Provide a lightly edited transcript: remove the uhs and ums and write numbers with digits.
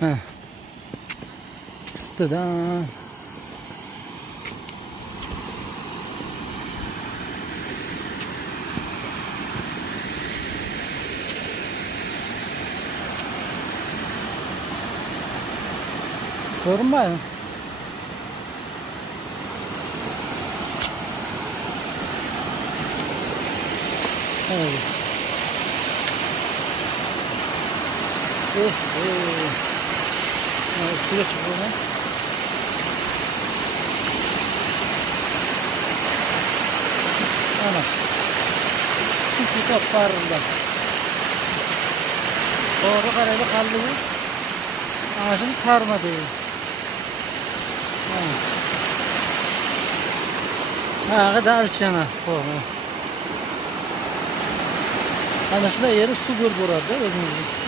Ha. Istıdan. Görünmüyor mu? Evet. Suya çıkıyor lan. Ana. Su kaplarında. Doğru karayla kallıyor. Ağacın karmadı. Ha kadar alçana. Ana şurada yeri su gör burada özümüzün.